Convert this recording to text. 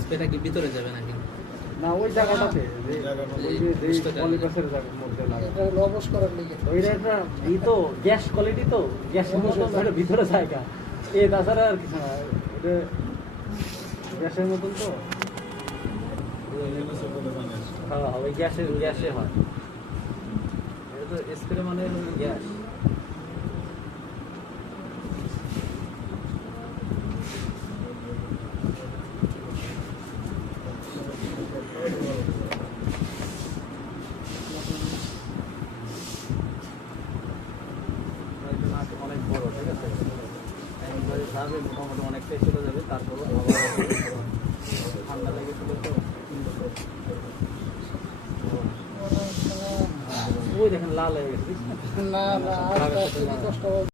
স্প্রেটা কি ভিতরে যাবে নাকি? না, ওই জায়গাটাতে পলিপাসের মধ্যে লাগে লবস করার লিগে ওইটা একটা ই তো গ্যাস কোয়ালিটি তো গ্যাসের মতো ওটা ভিতরে জায়গা তাছাড়া আর কিছু না, এটা গ্যাসের মতন তো। হ্যাঁ, ওই গ্যাসে হয় এটা তো স্প্রে মানে গ্যাস। অনেক বড়, ঠিক আছে, যাবে মোটামুটি অনেকটাই চলে যাবে, তারপরও ঠান্ডা লেগেছিল তো। ওই দেখেন লাল হয়ে গেছে, না